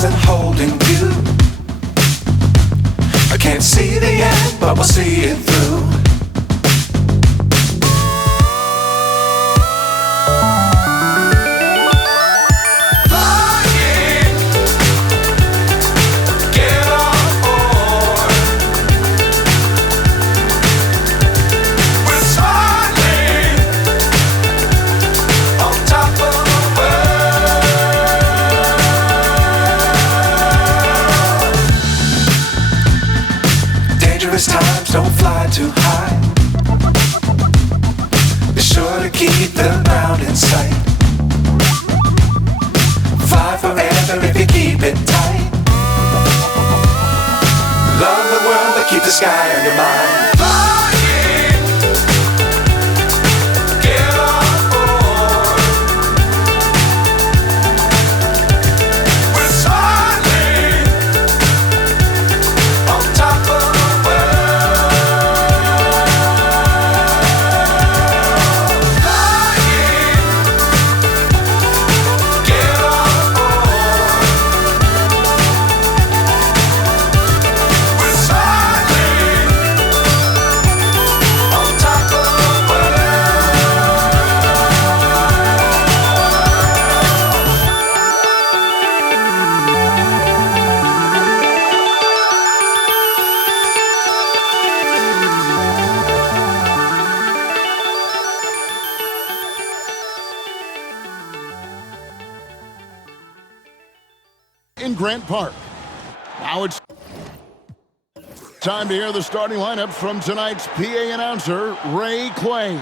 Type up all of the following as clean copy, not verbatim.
wasn't holding you. I can't see the end, but we'll see it through. Times don't fly too high. Be sure to keep the ground in sight. Fly forever if you keep it tight. Love the world but keep the sky on your mind. In Grant Park. Now it's time to hear the starting lineup from tonight's PA announcer, Ray Clay.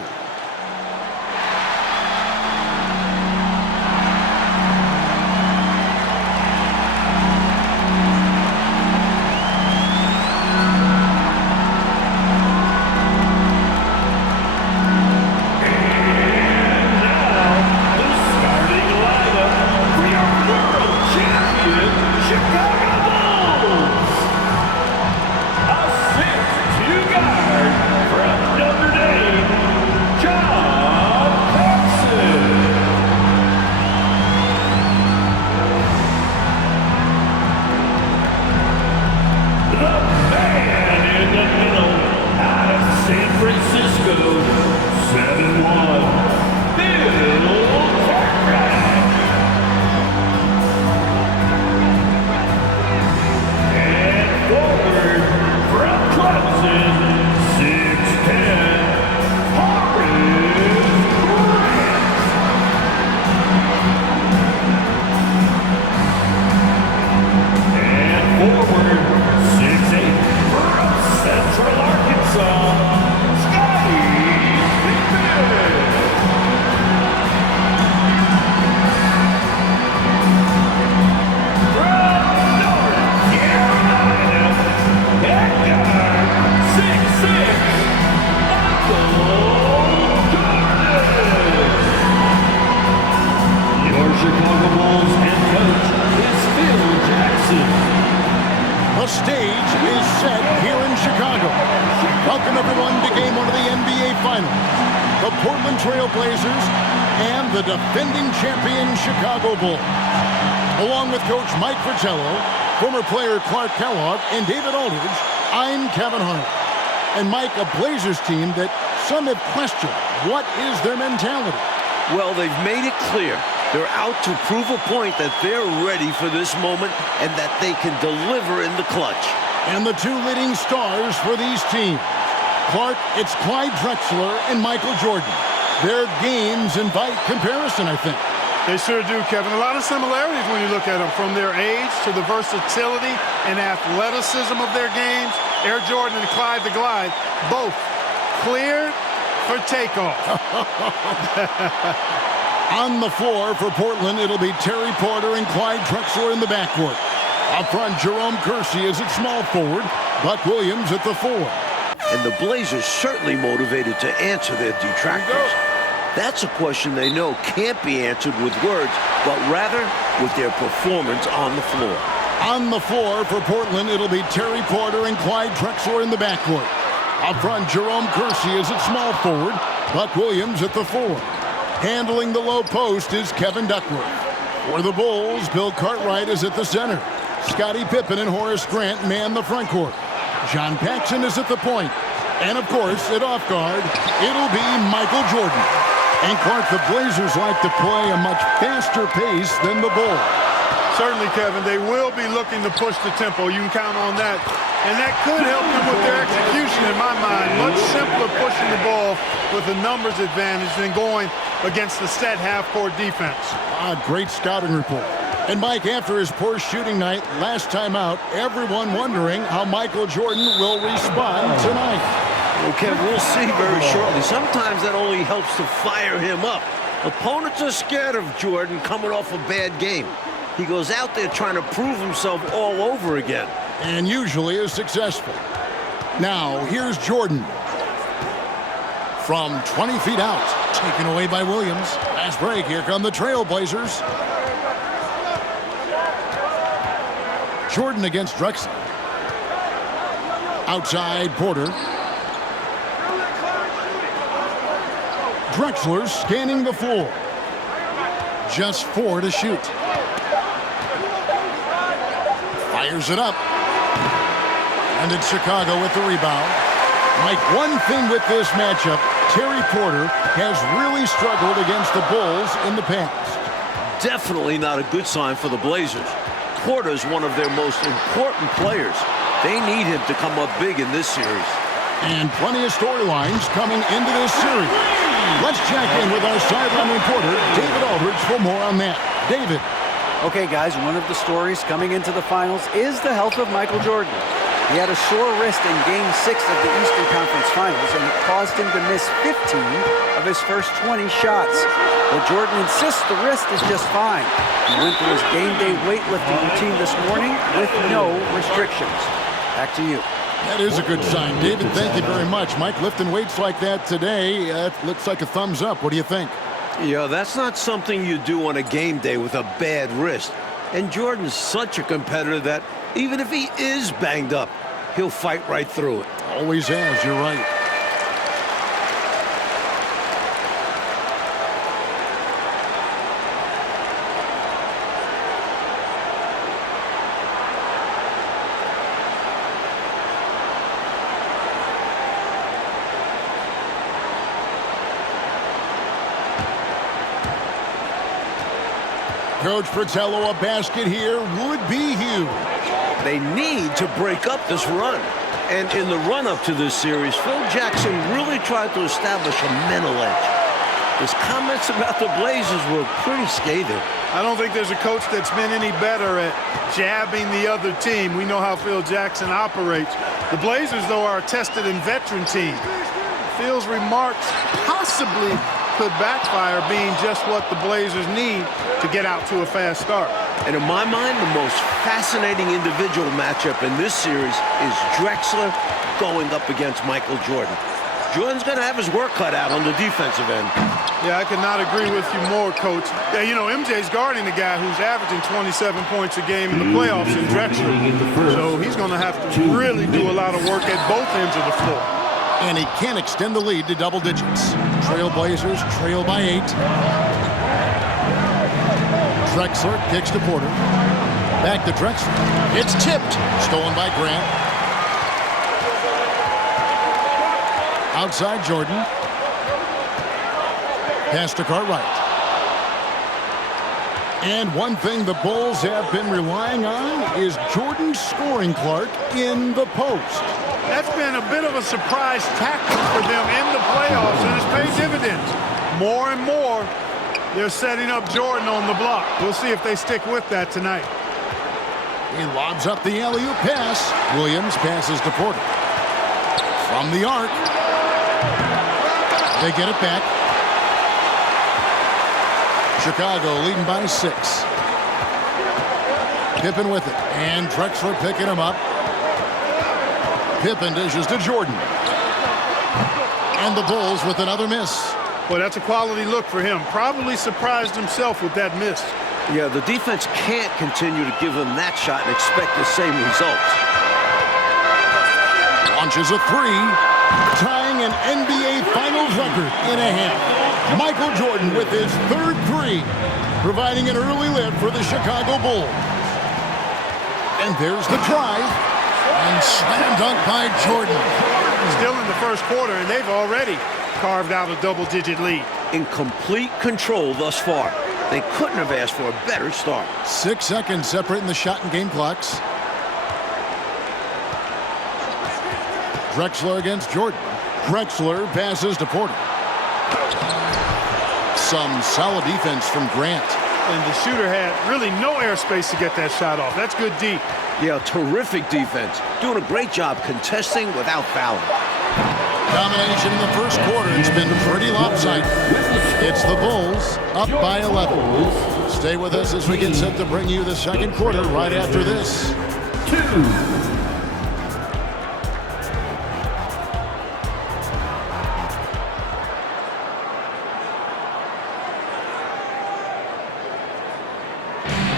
The stage is set here in Chicago. Welcome everyone to Game 1 of the NBA Finals. The Portland Trail Blazers and the defending champion Chicago Bulls. Along with Coach Mike Fratello, former player Clark Kellogg, and David Aldridge, I'm Kevin Hart. And Mike, a Blazers team that some have questioned. What is their mentality? Well, they've made it clear. They're out to prove a point that they're ready for this moment and that they can deliver in the clutch. And the two leading stars for these teams. Clark, it's Clyde Drexler and Michael Jordan. Their games invite comparison, I think. They sure do, Kevin. A lot of similarities when you look at them, from their age to the versatility and athleticism of their games. Air Jordan and Clyde the Glide, both cleared for takeoff. On the floor for Portland, it'll be Terry Porter and Clyde Drexler in the backcourt. Up front, Jerome Kersey is at small forward, Buck Williams at the 4. And the Blazers certainly motivated to answer their detractors. That's a question they know can't be answered with words, but rather with their performance on the floor. On the floor for Portland, it'll be Terry Porter and Clyde Drexler in the backcourt. Up front, Jerome Kersey is at small forward, Buck Williams at the 4. Handling the low post is Kevin Duckworth. For the Bulls, Bill Cartwright is at the center. Scottie Pippen and Horace Grant man the front court. John Paxson is at the point. And, of course, at off guard, it'll be Michael Jordan. And, Clark, the Blazers like to play a much faster pace than the Bulls. Certainly, Kevin, they will be looking to push the tempo. You can count on that. And that could help them with their execution, in my mind. Much simpler pushing the ball with a numbers advantage than going against the set half-court defense. Great scouting report. And, Mike, after his poor shooting night last time out, everyone wondering how Michael Jordan will respond tonight. Okay, we'll see very shortly. Sometimes that only helps to fire him up. Opponents are scared of Jordan coming off a bad game. He goes out there trying to prove himself all over again. And usually is successful. Now, here's Jordan. From 20 feet out, taken away by Williams. Last break, here come the Trailblazers. Jordan against Drexler. Outside Porter. Drexler scanning the floor. Just 4 to shoot. Fires it up. And it's Chicago with the rebound. Mike, one thing with this matchup, Terry Porter has really struggled against the Bulls in the past. Definitely not a good sign for the Blazers. Porter's one of their most important players. They need him to come up big in this series. And plenty of storylines coming into this series. Let's check in with our sideline reporter, David Aldridge, for more on that. David. Okay, guys, one of the stories coming into the finals is the health of Michael Jordan. He had a sore wrist in Game 6 of the Eastern Conference Finals, and it caused him to miss 15 of his first 20 shots. Well, Jordan insists the wrist is just fine. He went through his game day weightlifting routine this morning with no restrictions. Back to you. That is a good sign. David, thank you very much. Mike, lifting weights like that today, looks like a thumbs up. What do you think? Yeah, that's not something you do on a game day with a bad wrist. And Jordan's such a competitor that even if he is banged up, he'll fight right through it. Always has, you're right. Coach Fratello, a basket here would be huge. They need to break up this run. And in the run-up to this series, Phil Jackson really tried to establish a mental edge. His comments about the Blazers were pretty scathing. I don't think there's a coach that's been any better at jabbing the other team. We know how Phil Jackson operates. The Blazers, though, are a tested and veteran team. Phil's remarks possibly could backfire, being just what the Blazers need to get out to a fast start. And in my mind, the most fascinating individual matchup in this series is Drexler going up against Michael Jordan. Jordan's going to have his work cut out on the defensive end. Yeah, I could not agree with you more, Coach. Yeah, you know, MJ's guarding the guy who's averaging 27 points a game in the playoffs in Drexler. So he's going to have to really do a lot of work at both ends of the floor. And he can extend the lead to double digits. Trailblazers trail by 8. Drexler kicks to Porter. Back to Drexler. It's tipped. Stolen by Grant. Outside Jordan. Pass to Cartwright. And one thing the Bulls have been relying on is Jordan's scoring, Clark, in the post. That's been a bit of a surprise tactic for them in the playoffs, and it's paid dividends. More and more, they're setting up Jordan on the block. We'll see if they stick with that tonight. He lobs up the alley-oop pass. Williams passes to Porter. From the arc. They get it back. Chicago leading by 6. Pippen with it. And Drexler picking him up. Pippen dishes to Jordan. And the Bulls with another miss. Well, that's a quality look for him. Probably surprised himself with that miss. Yeah, the defense can't continue to give him that shot and expect the same results. Launches a 3, tying an NBA Finals record in a half. Michael Jordan with his 3rd 3. providing an early lift for the Chicago Bulls. And there's the drive. And slam dunk by Jordan. Still in the first quarter, and they've already carved out a double-digit lead. In complete control thus far. They couldn't have asked for a better start. 6 seconds separating the shot and game clocks. Drexler against Jordan. Drexler passes to Porter. Some solid defense from Grant. And the shooter had really no airspace to get that shot off. That's good deep. Yeah, terrific defense. Doing a great job contesting without fouling. Domination in the first quarter. It's been pretty lopsided. It's the Bulls up by 11. Stay with us as we get set to bring you the second quarter right after this.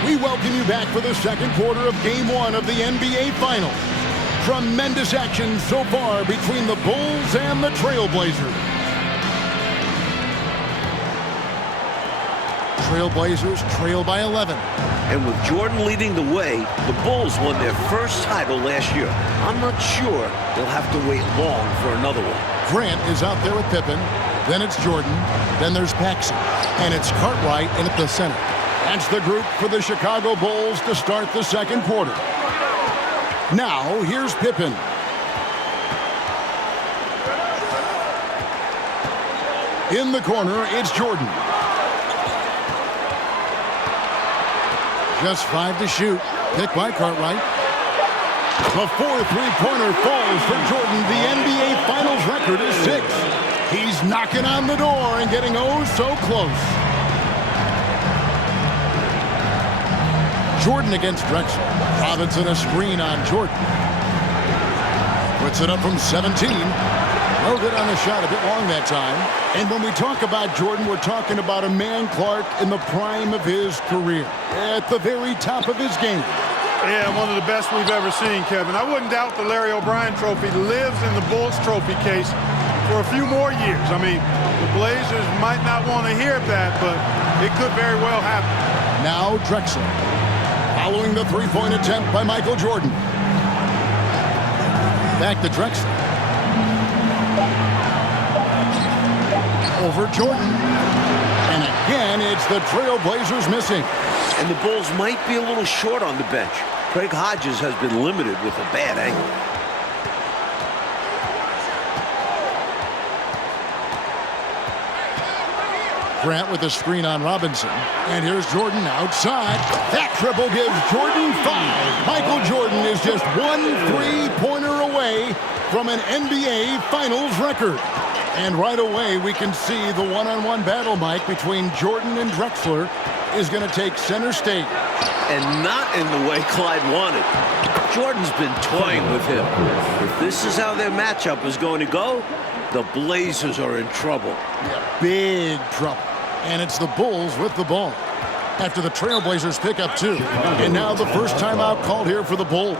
We welcome you back for the second quarter of Game 1 of the NBA Finals. Tremendous action so far between the Bulls and the Trailblazers. Trailblazers trail by 11. And with Jordan leading the way, the Bulls won their first title last year. I'm not sure they'll have to wait long for another one. Grant is out there with Pippen. Then it's Jordan. Then there's Paxson. And it's Cartwright in at the center. That's the group for the Chicago Bulls to start the second quarter. Now, here's Pippen. In the corner, it's Jordan. Just 5 to shoot. Picked by Cartwright. Before three-pointer falls for Jordan, the NBA Finals record is 6. He's knocking on the door and getting oh so close. Jordan against Drexler. Robinson a screen on Jordan. Puts it up from 17. No good on the shot, a bit long that time. And when we talk about Jordan, we're talking about a man, Clark, in the prime of his career. At the very top of his game. Yeah, one of the best we've ever seen, Kevin. I wouldn't doubt the Larry O'Brien trophy lives in the Bulls trophy case for a few more years. I mean, the Blazers might not want to hear that, but it could very well happen. Now Drexler. Following the three-point attempt by Michael Jordan. Back to Drexler. Over Jordan. And again, it's the Trailblazers missing. And the Bulls might be a little short on the bench. Craig Hodges has been limited with a bad ankle. Grant with a screen on Robinson. And here's Jordan outside. That triple gives Jordan 5. Michael Jordan is just 1 3-pointer away from an NBA Finals record. And right away, we can see the one-on-one battle, Mike, between Jordan and Drexler is going to take center stage. And not in the way Clyde wanted. Jordan's been toying with him. If this is how their matchup is going to go, the Blazers are in trouble. Yeah, big trouble. And it's the Bulls with the ball. After the Trailblazers pick up 2. And now the first timeout called here for the Bulls.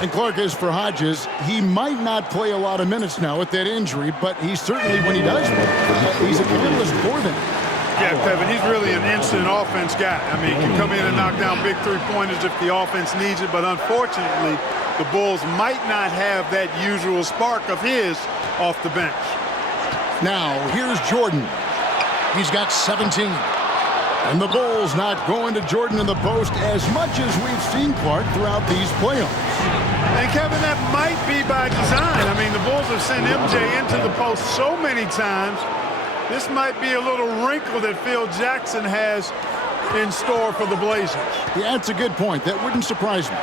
And Clark, is for Hodges, he might not play a lot of minutes now with that injury, but he certainly, when he does play, he's a catalyst for them. Yeah, Kevin, he's really an instant offense guy. I mean, he can come in and knock down big three-pointers if the offense needs it, but unfortunately, the Bulls might not have that usual spark of his off the bench. Now, here's Jordan. He's got 17. And the Bulls not going to Jordan in the post as much as we've seen Clark throughout these playoffs. And, Kevin, that might be by design. I mean, the Bulls have sent MJ into the post so many times. This might be a little wrinkle that Phil Jackson has in store for the Blazers. Yeah, that's a good point. That wouldn't surprise me.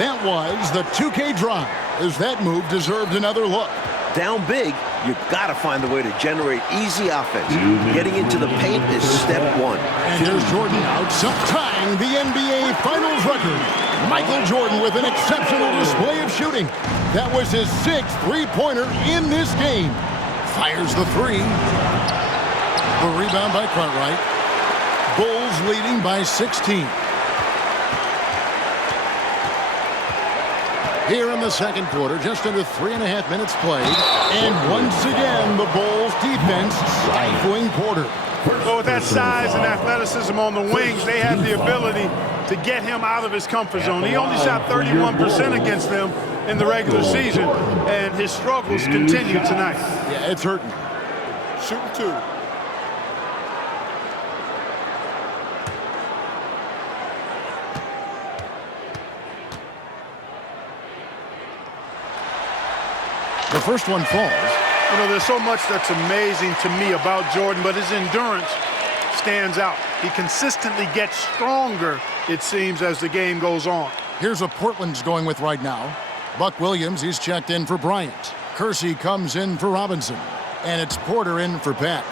That was the 2K drive, as that move deserved another look. Down big, you've got to find a way to generate easy offense. Getting into the paint is step 1. And here's Jordan outside, tying the NBA Finals record. Michael Jordan with an exceptional display of shooting. That was his 6th three-pointer in this game. Fires the 3. The rebound by Cartwright. Bulls leading by 16. Here in the second quarter, just under 3.5 minutes played. And once again, the Bulls defense stifling Porter. But with that size and athleticism on the wings, they have the ability to get him out of his comfort zone. He only shot 31% against them in the regular season, and his struggles continue tonight. Yeah, it's hurting. Shooting 2. The first one falls. You know, there's so much that's amazing to me about Jordan, but his endurance stands out. He consistently gets stronger, it seems, as the game goes on. Here's what Portland's going with right now. Buck Williams, he's checked in for Bryant. Kersey comes in for Robinson. And it's Porter in for Peck.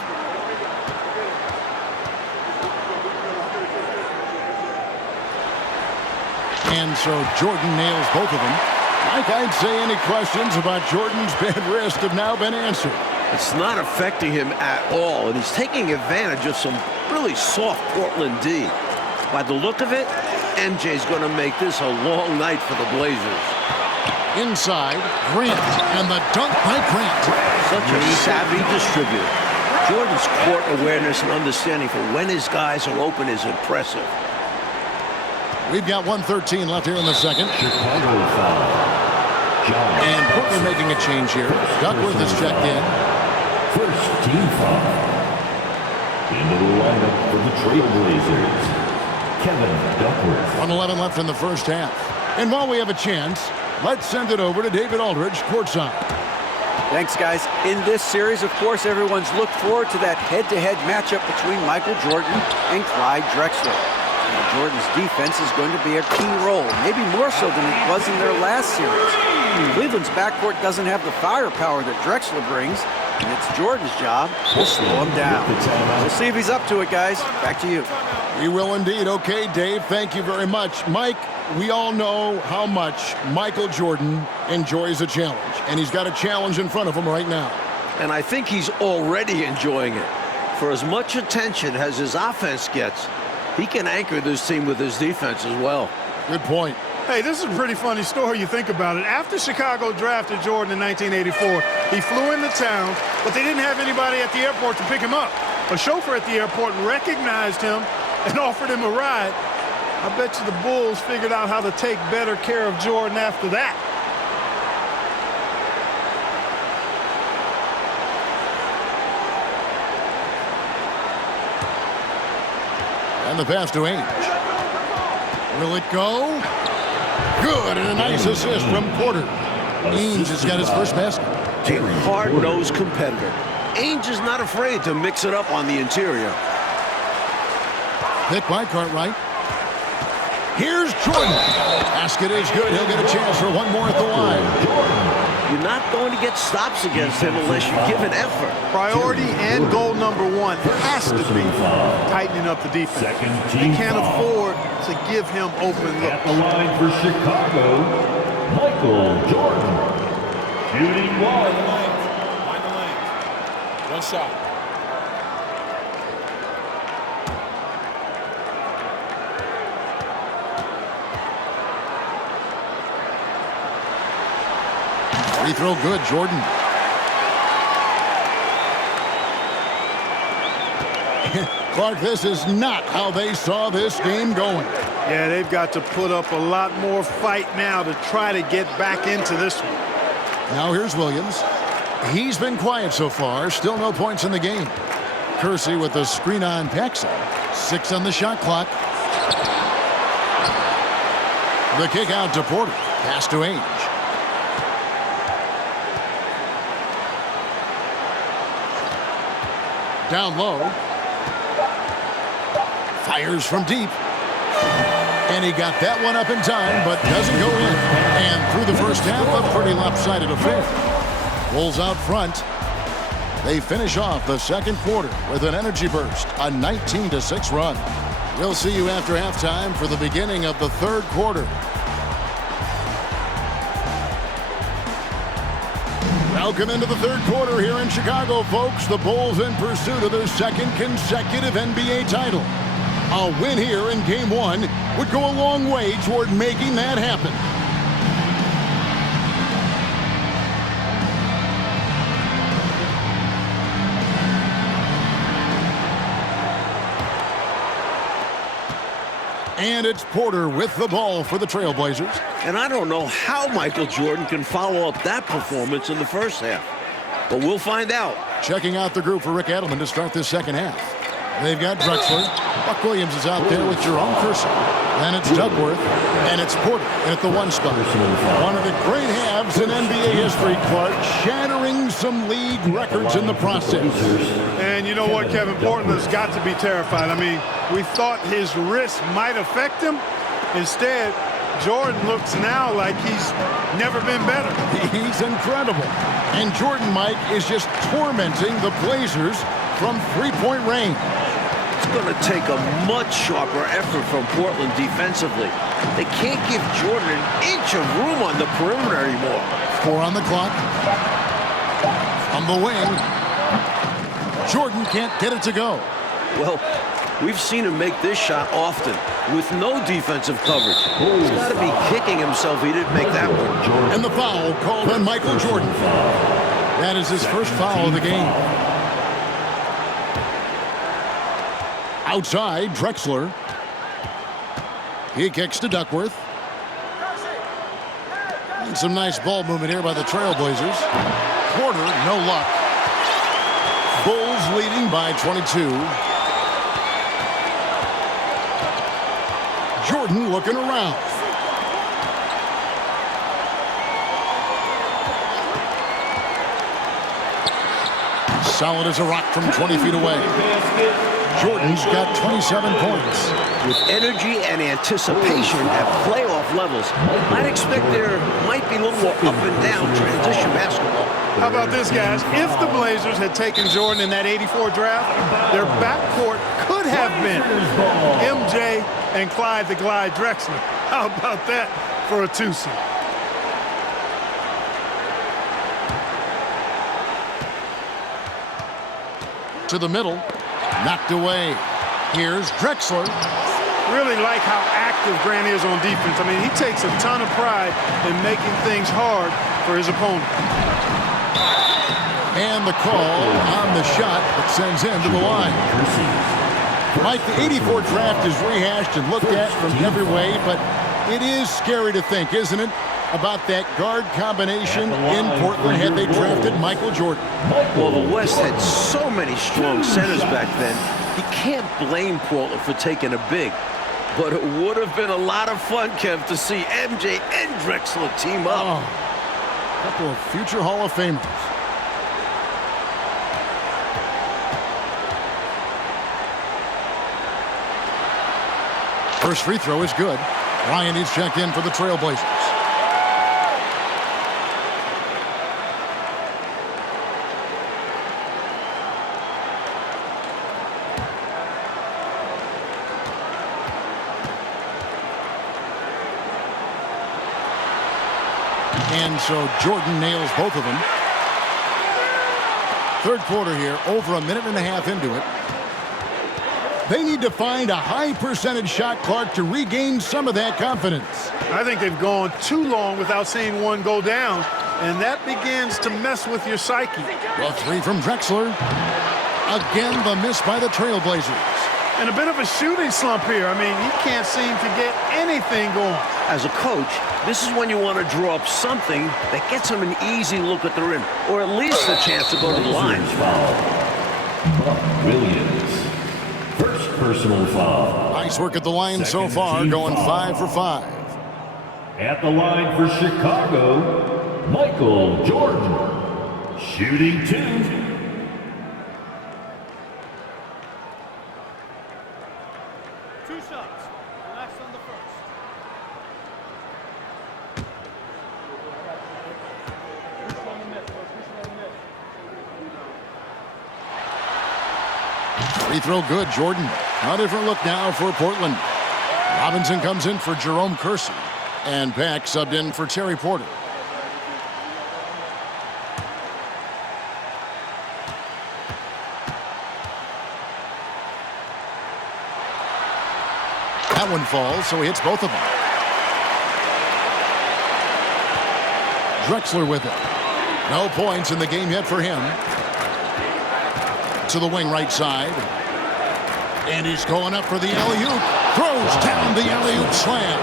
And so Jordan nails both of them. Mike, I'd say any questions about Jordan's bad wrist have now been answered. It's not affecting him at all, and he's taking advantage of some really soft Portland D. By the look of it, MJ's going to make this a long night for the Blazers. Inside, Grant, and the dunk by Grant. Such a savvy distributor. Jordan's court awareness and understanding for when his guys are open is impressive. We've got 1:13 left here in the second. Chicago foul. And Portland making a change here. Duckworth is checked in. First team foul. Into the lineup for the Trailblazers, Kevin Duckworth. 1:11 left in the first half. And while we have a chance, let's send it over to David Aldridge, courtside. Thanks, guys. In this series, of course, everyone's looked forward to that head-to-head matchup between Michael Jordan and Clyde Drexler. Now, Jordan's defense is going to be a key role, maybe more so than it was in their last series. Cleveland's backcourt doesn't have the firepower that Drexler brings, and it's Jordan's job to slow him down. We'll see if he's up to it, guys. Back to you. We will indeed. Okay, Dave, thank you very much. Mike, we all know how much Michael Jordan enjoys a challenge, and he's got a challenge in front of him right now. And I think he's already enjoying it. For as much attention as his offense gets, he can anchor this team with his defense as well. Good point. Hey, this is a pretty funny story, you think about it. After Chicago drafted Jordan in 1984, he flew into town, but they didn't have anybody at the airport to pick him up. A chauffeur at the airport recognized him and offered him a ride. I bet you the Bulls figured out how to take better care of Jordan after that. And the pass to Ainge. Will it go? Good, and a nice assist from Porter. Ainge has got his first basket. A hard-nosed competitor. Ainge is not afraid to mix it up on the interior. Pick by Cartwright. Here's Jordan. Basket is good. He'll get a chance for one more at the line. You're not going to get stops against him unless you give an effort. Priority and goal number one has to be tightening up the defense. They can't afford to give him open At looks. the line for Chicago, Michael Jordan. Shooting one. Find the lane. One shot. Free throw good, Jordan. Clark, this is not how they saw this game going. Yeah, they've got to put up a lot more fight now to try to get back into this one. Now here's Williams. He's been quiet so far. Still no points in the game. Kersey with the screen on Paxson. 6 on the shot clock. The kick out to Porter. Pass to Ainge. Down low. Fires from deep. And he got that one up in time, but doesn't go in. And through the first half, a pretty lopsided affair. Bulls out front. They finish off the second quarter with an energy burst, a 19-6 run. We'll see you after halftime for the beginning of the third quarter. Welcome into the third quarter here in Chicago, folks. The Bulls in pursuit of their second consecutive NBA title. A win here in Game 1 would go a long way toward making that happen. And it's Porter with the ball for the Trailblazers. And I don't know how Michael Jordan can follow up that performance in the first half. But we'll find out. Checking out the group for Rick Edelman to start this second half. They've got Drexler. Buck Williams is out there with Jerome Kersey. Then it's Duckworth. And it's Porter at the 1 spot. One of the great halves in NBA history, Clark, shattering some league records in the process. And you know what, Kevin? Portland has got to be terrified. I mean, we thought his wrist might affect him. Instead, Jordan looks now like he's never been better. He's incredible. And Jordan, Mike, is just tormenting the Blazers from three-point range. It's going to take a much sharper effort from Portland defensively. They can't give Jordan an inch of room on the perimeter anymore. 4 on the clock. From the wing. Jordan can't get it to go. Well, we've seen him make this shot often with no defensive coverage. He's got to be kicking himself he didn't make that one. And the foul called on Michael Jordan. That is his first foul of the game. Outside, Drexler. He kicks to Duckworth. And some nice ball movement here by the Trailblazers. Porter, no luck. Bulls leading by 22. Jordan looking around. Solid as a rock from 20 feet away. Jordan's got 27 points. With energy and anticipation at playoff levels, I'd expect there might be a little more up and down transition basketball. How about this, guys? If the Blazers had taken Jordan in that '84 draft, their backcourt could have been MJ and Clyde the Glide Drexler. How about that for a 2-seed? To the middle. Knocked away. Here's Drexler. Really like how active Grant is on defense. I mean, he takes a ton of pride in making things hard for his opponent. And the call on the shot that sends him to the line. Mike, the '84 draft is rehashed and looked at from every way, but it is scary to think, isn't it, about that guard combination in Portland had they drafted Michael Jordan. Well, the West had so many strong centers back then, you can't blame Portland for taking a big. But it would have been a lot of fun, Kev, to see MJ and Drexler team up. Oh, a couple of future Hall of Famers. First free throw is good. Ryan is checked in for the Trailblazers. And so Jordan nails both of them. Third quarter here, over a minute and a half into it. They need to find a high percentage shot, Clark, to regain some of that confidence. I think they've gone too long without seeing one go down, and that begins to mess with your psyche. The 3 from Drexler. Again, the miss by the Trailblazers. And a bit of a shooting slump here. I mean, he can't seem to get anything going. As a coach, this is when you want to draw up something that gets him an easy look at the rim, or at least a chance to go to the line. Buck Williams. First personal foul. Nice work at the line so far, going 5 for 5. At the line for Chicago, Michael Jordan. Shooting 2. Free throw good, Jordan. A different look now for Portland. Robinson comes in for Jerome Kersey. And Pack subbed in for Terry Porter. That one falls, so he hits both of them. Drexler with it. No points in the game yet for him. To the wing right side. And he's going up for the alley-oop. Throws down the alley-oop slam.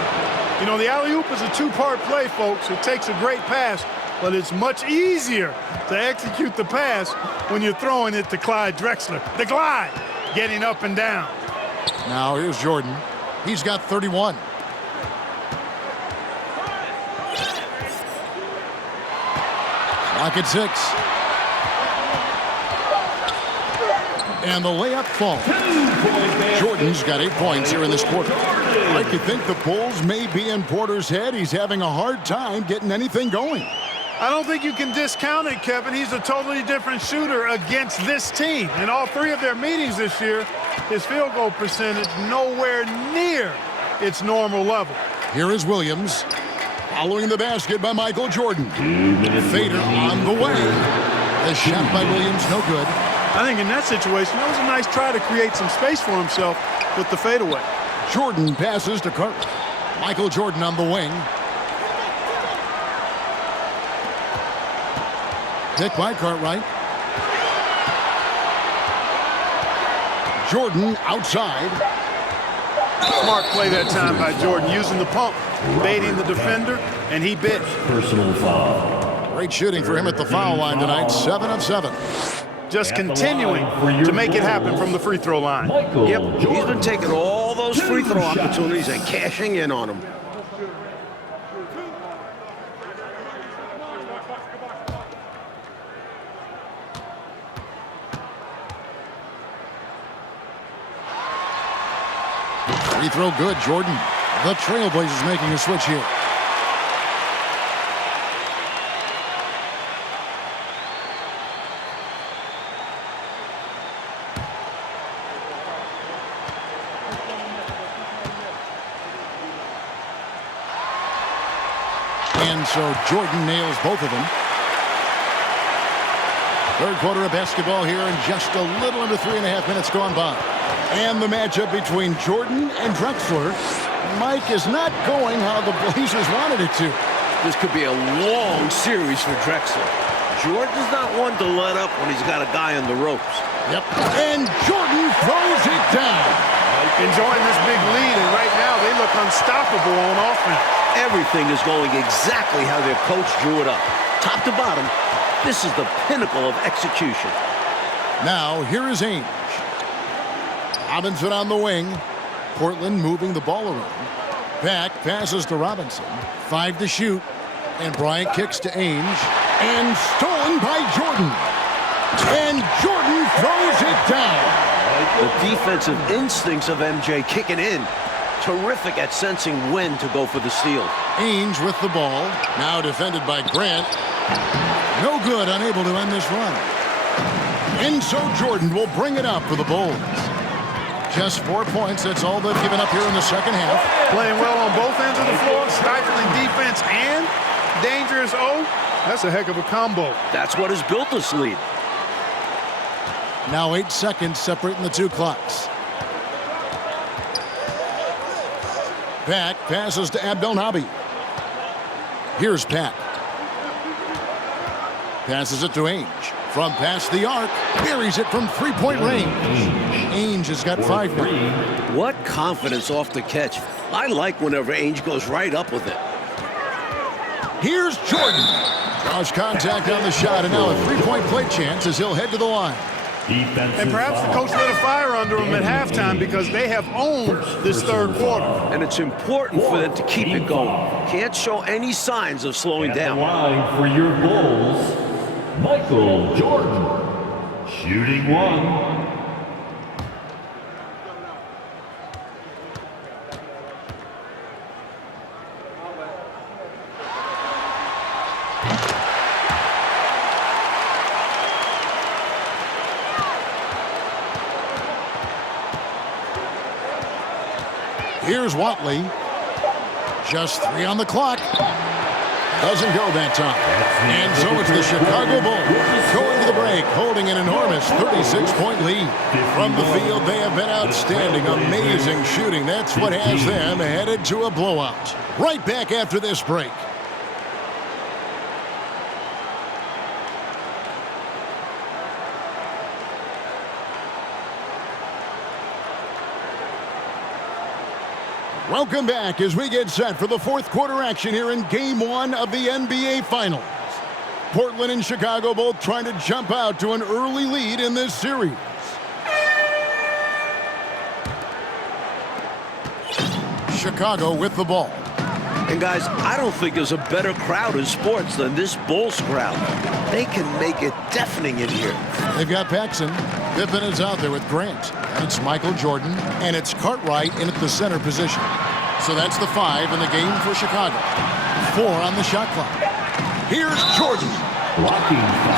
You know, the alley-oop is a two-part play, folks. It takes a great pass, but it's much easier to execute the pass when you're throwing it to Clyde Drexler. The glide, getting up and down. Now here's Jordan. He's got 31. Clock at 6. And the layup falls. Jordan's got 8 points here in this quarter. I could think the Bulls may be in Porter's head. He's having a hard time getting anything going. I don't think you can discount it, Kevin. He's a totally different shooter against this team. In all 3 of their meetings this year, his field goal percentage nowhere near its normal level. Here is Williams. Following the basket by Michael Jordan. Fader on the way. The shot by Williams, no good. I think in that situation, that was a nice try to create some space for himself with the fadeaway. Jordan passes to Cartwright. Michael Jordan on the wing. Pick by Cartwright. Jordan outside. Smart play that time by Jordan, using the pump, baiting the defender, and he bit. Personal foul. Great shooting for him at the foul line tonight, 7 of 7. Just continuing to make it happen from the free throw line. Yep, he's been taking all those free throw opportunities and cashing in on them. Free throw good, Jordan. The Trailblazers making a switch here. And so Jordan nails both of them. Third quarter of basketball here, and just a little under 3.5 minutes gone by. And the matchup between Jordan and Drexler. Mike is not going how the Blazers wanted it to. This could be a long series for Drexler. Jordan's not one to let up when he's got a guy on the ropes. Yep. And Jordan throws it down. Enjoying this big lead, and right now they look unstoppable on offense. Everything is going exactly how their coach drew it up. Top to bottom, this is the pinnacle of execution. Now, here is Ainge. Robinson on the wing. Portland moving the ball around. Back, passes to Robinson. 5 to shoot. And Bryant kicks to Ainge. And stolen by Jordan. And Jordan throws it down. The defensive instincts of MJ kicking in. Terrific at sensing when to go for the steal. Ainge with the ball. Now defended by Grant. No good, unable to end this run. And so Jordan will bring it up for the Bulls. Just 4 points, that's all they've given up here in the second half. Playing well on both ends of the floor, stifling defense and dangerous O. That's a heck of a combo. That's what has built this lead. Now 8 seconds separating the two clocks. Pat passes to Abdelnaby. Here's Pat. Passes it to Ainge. From past the arc, buries it from three-point range. Ainge has got 5 now. What confidence off the catch. I like whenever Ainge goes right up with it. Here's Jordan. Draws contact on the shot, and now a three-point play chance as he'll head to the line. And perhaps the coach lit a fire under them at halftime because they have owned this third quarter. And it's important for them to keep it going. Can't show any signs of slowing down. The line for your Bulls, Michael Jordan, shooting 1. Here's Watley. Just 3 on the clock. Doesn't go that time. And so it's the Chicago Bulls going to the break, holding an enormous 36-point lead. From the field, they have been outstanding, amazing shooting. That's what has them headed to a blowout. Right back after this break. Welcome back as we get set for the fourth quarter action here in Game 1 of the NBA Finals. Portland and Chicago both trying to jump out to an early lead in this series. Chicago with the ball. And guys, I don't think there's a better crowd in sports than this Bulls crowd. They can make it deafening in here. They've got Paxson. Pippen is out there with Grant. And it's Michael Jordan. And it's Cartwright in at the center position. So that's the 5 in the game for Chicago. 4 on the shot clock. Here's Jordan.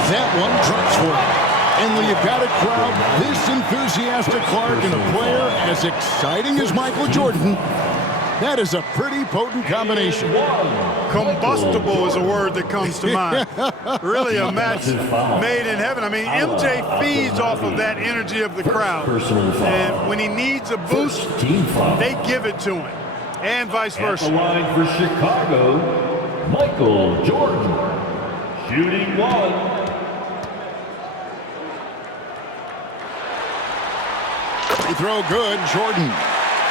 That one drops for him. And when you've got a crowd this enthusiastic, Clark, and a player as exciting as Michael Jordan, that is a pretty potent combination. Combustible is a word that comes to mind. Really a match made in heaven. I mean, MJ feeds off of that energy of the crowd. And when he needs a boost, they give it to him. And vice versa. At the line for Chicago, Michael Jordan. Shooting 1. They throw good, Jordan.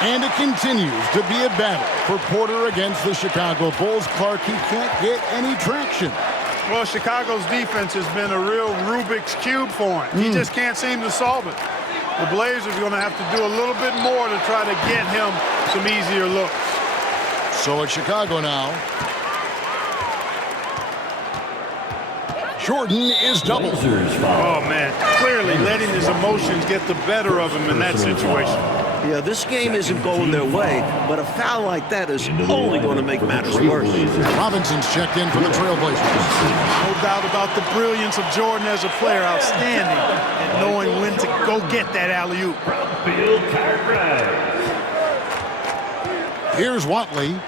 And it continues to be a battle for Porter against the Chicago Bulls. Clark, he can't get any traction. Well, Chicago's defense has been a real Rubik's Cube for him. He just can't seem to solve it. The Blazers are going to have to do a little bit more to try to get him some easier looks. So it's Chicago now. Jordan is doubled. Oh, man. Clearly letting his emotions get the better of him in that situation. Yeah, this game isn't going their way, but a foul like that is only going to make matters worse. Robinson's checked in for the Trailblazers. No doubt about the brilliance of Jordan as a player. Outstanding at knowing when to go get that alley-oop. Here's Watley.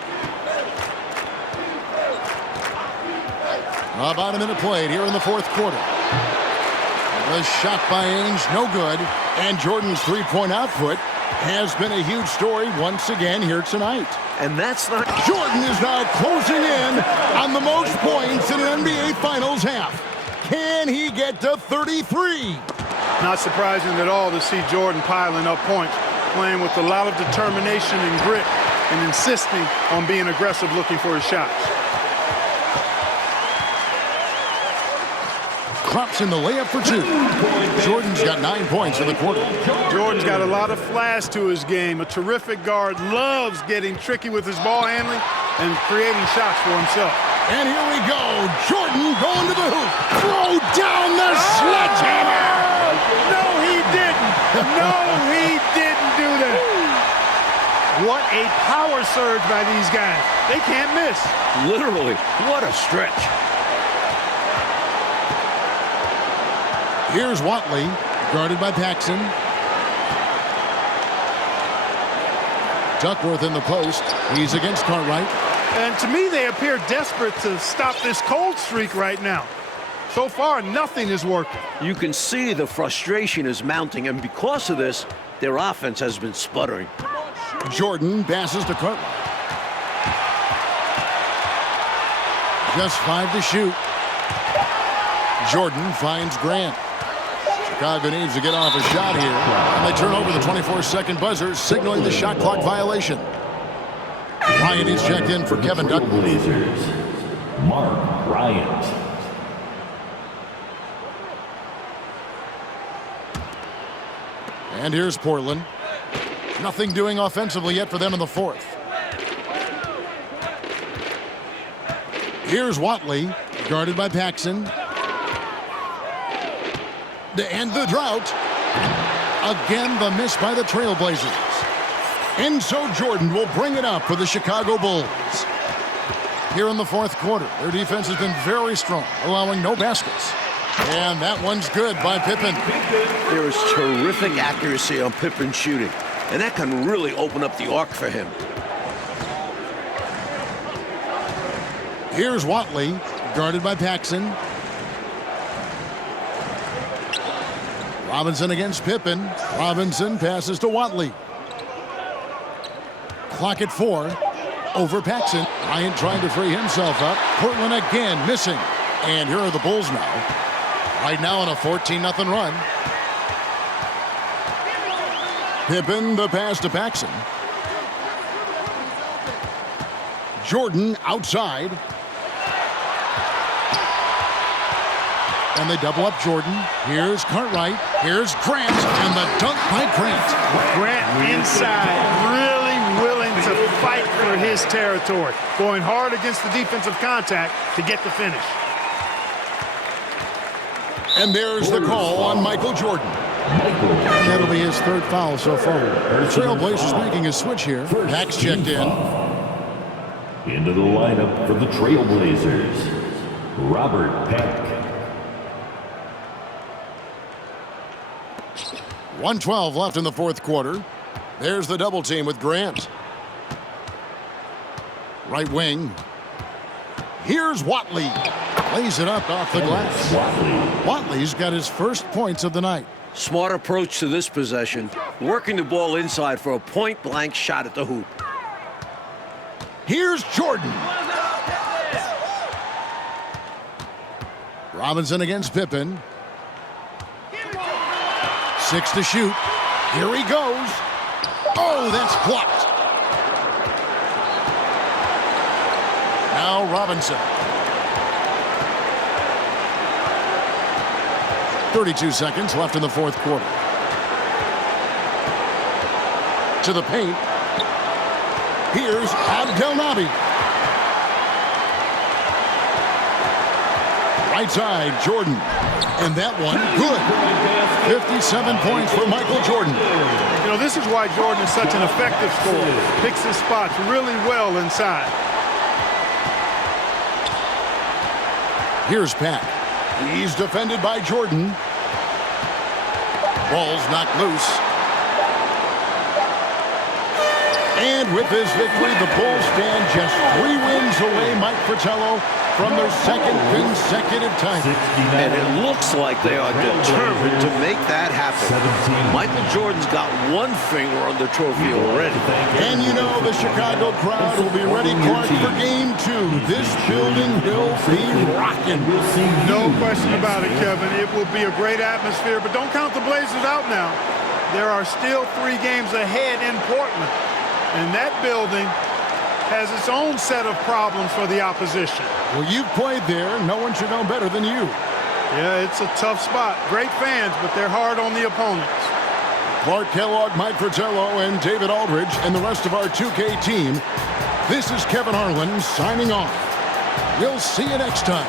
About a minute played here in the fourth quarter. The shot by Ainge, no good. And Jordan's three-point output has been a huge story once again here tonight. And that's not... Jordan is now closing in on the most points in an NBA Finals half. Can he get to 33? Not surprising at all to see Jordan piling up points, playing with a lot of determination and grit, and insisting on being aggressive looking for his shots. Crops in the layup for 2. Jordan's got 9 points in the quarter. Jordan's got a lot of flash to his game. A terrific guard, loves getting tricky with his ball handling and creating shots for himself. And here we go. Jordan going to the hoop. Throw down the sledgehammer. No, he didn't. No, he didn't do that. What a power surge by these guys. They can't miss. Literally, what a stretch. Here's Watley, guarded by Paxson. Duckworth in the post. He's against Cartwright. And to me, they appear desperate to stop this cold streak right now. So far, nothing is working. You can see the frustration is mounting, and because of this, their offense has been sputtering. Jordan passes to Cartwright. Just 5 to shoot. Jordan finds Grant. Chicago needs to get off a shot here. And they turn over the 24-second buzzer, signaling the shot clock violation. Ryan is checked in for Kevin Duckworth. Mark Bryant. And here's Portland. Nothing doing offensively yet for them in the fourth. Here's Watley, guarded by Paxson. To end the drought. Again, the miss by the Trailblazers. And so Jordan will bring it up for the Chicago Bulls. Here in the fourth quarter, their defense has been very strong, allowing no baskets. And that one's good by Pippen. There is terrific accuracy on Pippen's shooting, and that can really open up the arc for him. Here's Watley, guarded by Paxson. Robinson against Pippen. Robinson passes to Watley. Clock at 4. Over Paxson. Bryant trying to free himself up. Portland again missing. And here are the Bulls now. Right now on a 14-0 run. Pippen, the pass to Paxson. Jordan outside. And they double up Jordan. Here's Cartwright. Here's Grant. And the dunk by Grant. Grant inside, really willing to fight for his territory. Going hard against the defensive contact to get the finish. And there's the call on Michael Jordan. That'll be his third foul so far. Trailblazers making a switch here. Pack's checked in. Into the lineup for the Trailblazers, Robert Pack. 1:12 left in the fourth quarter. There's the double team with Grant. Right wing. Here's Watley. Lays it up off the glass. Watley's got his first points of the night. Smart approach to this possession. Working the ball inside for a point-blank shot at the hoop. Here's Jordan. Robinson against Pippen. 6 to shoot. Here he goes. Oh, that's blocked. Now Robinson. 32 seconds left in the fourth quarter. To the paint. Here's Abdelnaby. Right side, Jordan. And that one, good. 57 points for Michael Jordan. You know, this is why Jordan is such an effective scorer. Picks his spots really well inside. Here's Pat. He's defended by Jordan. Ball's knocked loose. And with this victory, the Bulls stand just 3 wins away, Mike Fratello, from their second consecutive title. And it looks like they are determined to make that happen. Michael Jordan's got one finger on the trophy already. And you know the Chicago crowd will be ready, Clark, for game 2. This building will be rocking. No question about it, Kevin. It will be a great atmosphere, but don't count the Blazers out now. There are still 3 games ahead in Portland. And that building has its own set of problems for the opposition. Well, you've played there. No one should know better than you. Yeah, it's a tough spot. Great fans, but they're hard on the opponents. Clark Kellogg, Mike Fratello, and David Aldridge, and the rest of our 2K team. This is Kevin Harlan signing off. We'll see you next time.